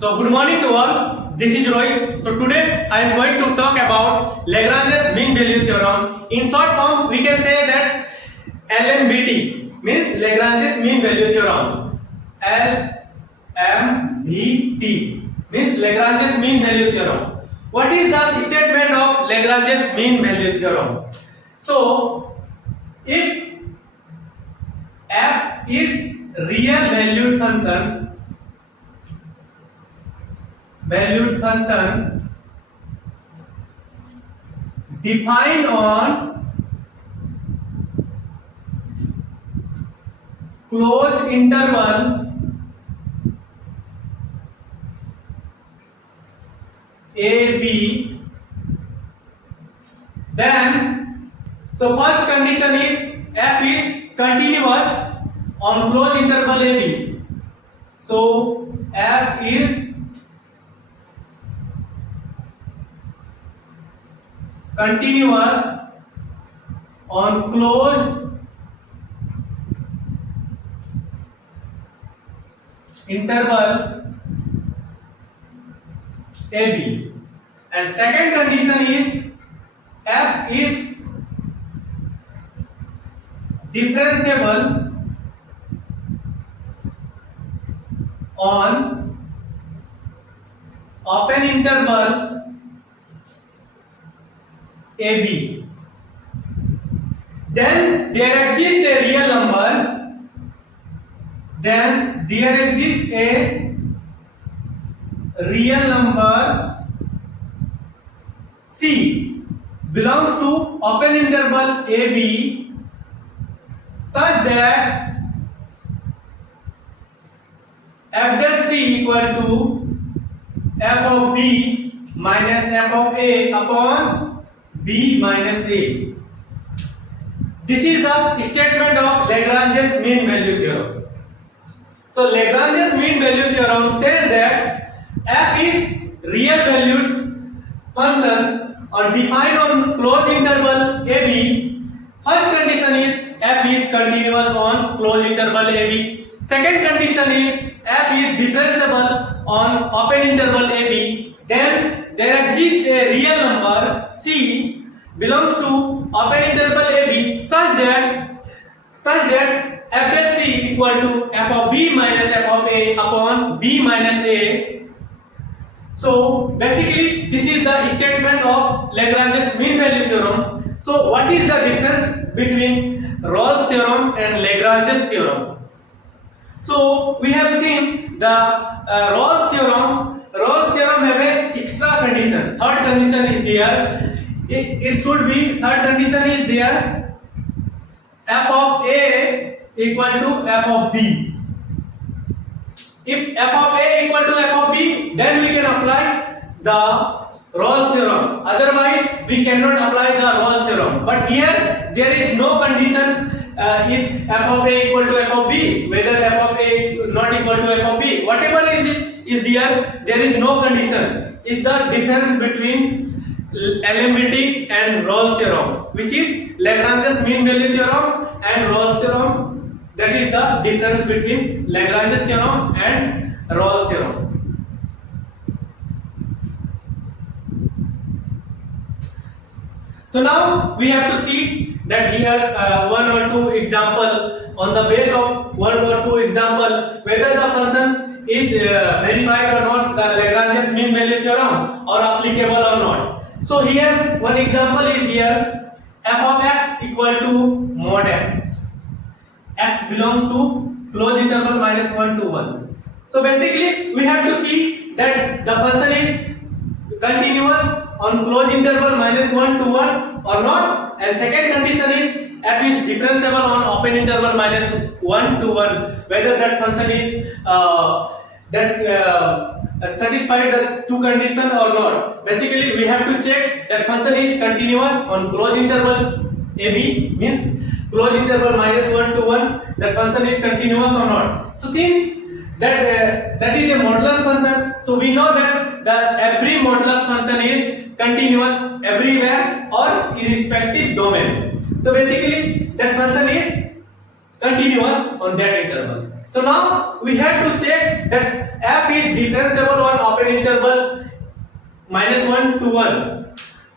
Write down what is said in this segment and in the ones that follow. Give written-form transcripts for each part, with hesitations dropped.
So good morning to all. This is Rohit. So today I am going to talk about Lagrange's mean value theorem. In short form, we can say that LMVT means Lagrange's mean value theorem. LMVT means Lagrange's mean value theorem. What is the statement of Lagrange's mean value theorem? So if f is real valued function defined on closed interval AB, then so first condition is f is continuous on closed interval AB. So f is continuous on closed interval AB, and second condition is f is differentiable on open interval AB. Then there exists a real number. Then there exists a real number C belongs to open interval AB such that f dash C equal to f of B minus f of A upon B minus A. This is the statement of Lagrange's mean value theorem. So Lagrange's mean value theorem says that f is real valued function or defined on closed interval AB. First condition is f is continuous on closed interval AB. Second condition is f is differentiable on open interval AB. Then there exists a real number C belongs to open interval AB such that f dash C equal to f of B minus f of A upon B minus A. So basically this is the statement of Lagrange's mean value theorem. So what is the difference between Rolle's theorem and Lagrange's theorem? So we have seen the Rolle's theorem have a extra condition. Third condition is there. It should be third condition is there. F of A equal to f of B. If f of A equal to f of B, then we can apply the Rolle's theorem. Otherwise, we cannot apply the Rolle's theorem. But here there is no condition. Is f of A equal to f of B, whether f of A not equal to f of B, whatever is there is no condition. Is the difference between LMVT and Rolle's theorem, which is Lagrange's mean value theorem and Rolle's theorem. That is the difference between Lagrange's theorem and Rolle's theorem. So now we have to see that here one or two example, on the base of one or two example, whether the function is verified or not, the Lagrange's mean value theorem, or applicable or not. So here one example is here, f of x equal to mod x. X belongs to closed interval minus 1 to 1. So basically we have to see that the function is continuous on closed interval minus 1 to 1 or not, and second condition is f is differentiable on open interval minus 1 to 1, whether that function is satisfied the two conditions or not. Basically we have to check that function is continuous on closed interval AB, means closed interval minus 1 to 1, that function is continuous or not. So since that is a modulus function, so we know that every modulus function is continuous everywhere or irrespective domain. So basically that function is continuous on that interval. So now we have to check that f is differentiable on open interval -1 to 1.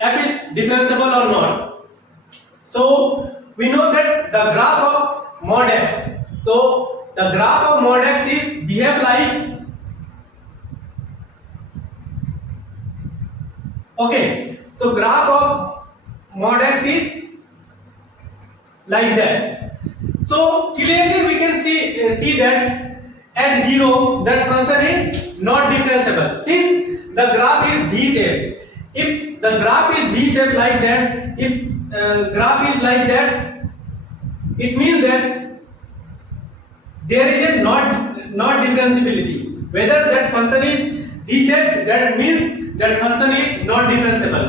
F is differentiable or not. So we know that the graph of mod x. So the graph of mod x is behave like, okay, so graph of mod x is like that. So clearly we can see that at 0 that function is not differentiable since the graph is v shaped. If the graph is v shaped like that, if graph is like that, it means that there is a not differentiability. Whether that function is v shaped, that means that function is not differentiable.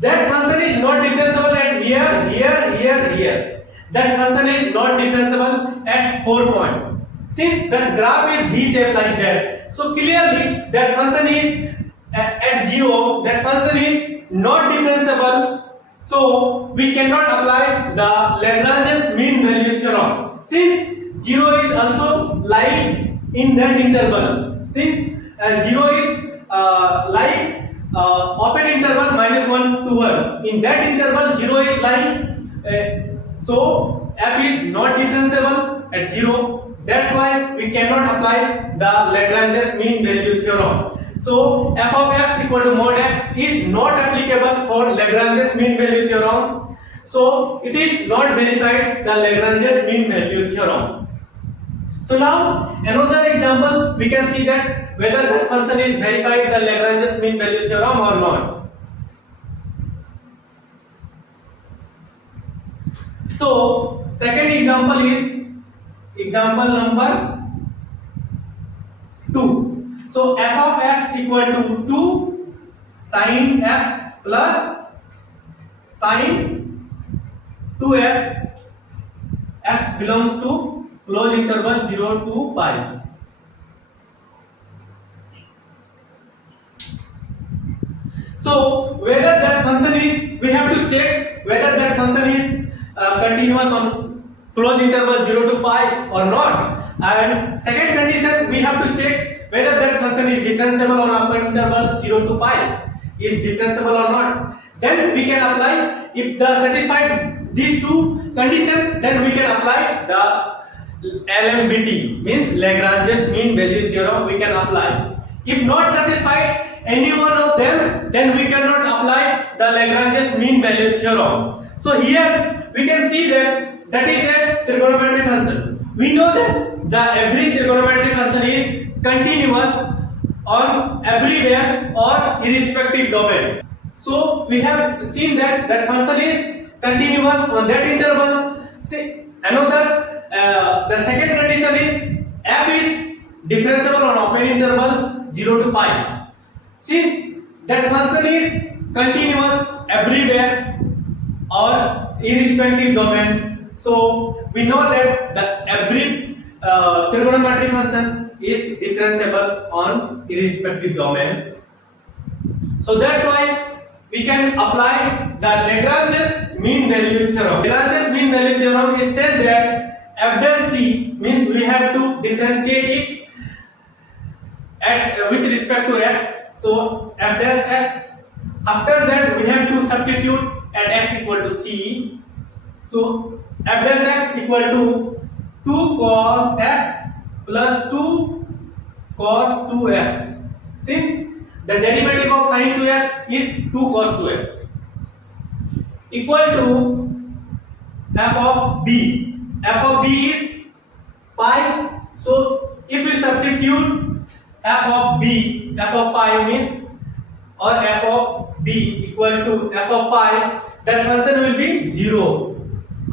That function is not differentiable at here. That function is not differentiable at 4 point. Since that graph is v shaped like that, so clearly that function is at 0, that function is not differentiable. So we cannot apply the Lagrange's mean value theorem. Since 0 is also lying in that interval. Since 0 is lying open interval -1 to 1. In that interval 0 is lying, so f is not differentiable at 0. That's why we cannot apply the Lagrange's mean value theorem. So f of x equal to mod x is not applicable for Lagrange's mean value theorem. So it is not verified the Lagrange's mean value theorem. So now another example, we can see that whether that function is verified the Lagrange's mean value theorem or not. So second example is example number 2. So f of x equal to 2 sin x plus sin 2x, x belongs to closed interval 0 to pi. So whether that function is, we have to check whether that function is continuous on closed interval 0 to pi or not. And second condition, we have to check whether that function is differentiable on open interval 0 to pi, is differentiable or not. Then we can apply, if the satisfied these two conditions, then we can apply the LMBT, means Lagrange's mean value theorem we can apply. If not satisfied any one of them, then we cannot apply the Lagrange's mean value theorem. So here we can see that is a trigonometric function. We know that every trigonometric function is continuous on everywhere or irrespective domain. So we have seen that function is continuous on that interval. See another, the second condition is f is differentiable on open interval 0 to pi. Since that function is continuous everywhere or irrespective domain, so we know that every trigonometric function is differentiable on irrespective domain. So that's why we can apply the Lagrange's mean value theorem. Lagrange's mean value theorem is says that f dash c means we have to differentiate it at with respect to x. So f dash x, after that we have to substitute at x equal to c. So f dash x equal to 2 cos x plus 2 cos 2x. Since the derivative of sin 2x is 2 cos 2x equal to f of b. F of b is pi. So if we substitute f of b, f of pi means, or f of b equal to f of pi, that function will be 0.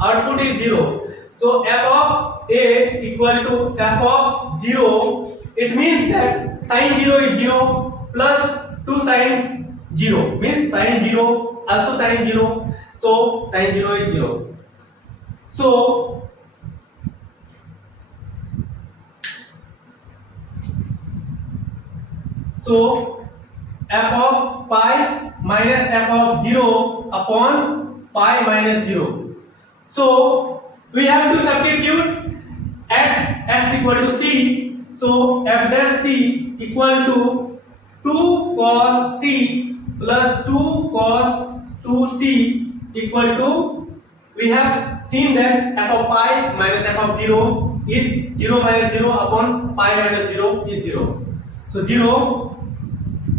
Output is 0. So f of a equal to f of 0. It means that sin 0 is 0 plus 2 sin 0 means sin 0 also sin 0. So sin 0 is 0. So f of pi minus f of 0 upon pi minus 0. So we have to substitute at x equal to c. So So f dash c equal to 2 cos c plus 2 cos 2c equal to, we have seen that f of pi minus f of 0 is 0 minus 0 upon pi minus 0 is 0. So 0.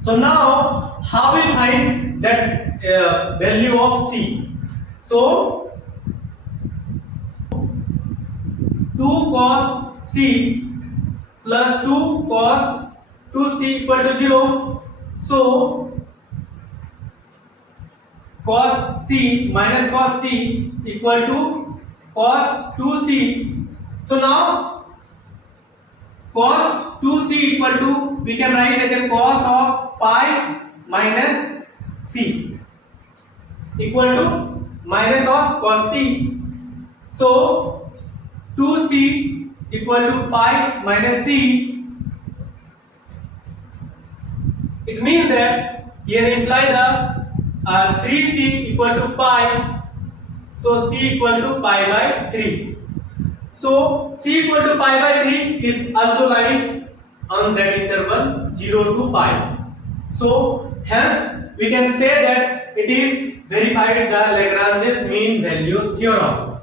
So now how we find that value of c? So 2 cos c plus 2 cos 2c equal to 0. So cos c minus cos c equal to cos 2c. So now cos 2c equal to, we can write as a cos of pi minus c equal to minus of cos c. So 2c equal to pi minus c. It means that here imply the 3c equal to pi. So c equal to pi by 3. So c equal to pi by 3 is also lying on that interval 0 to pi. So hence we can say that it is verified the Lagrange's mean value theorem.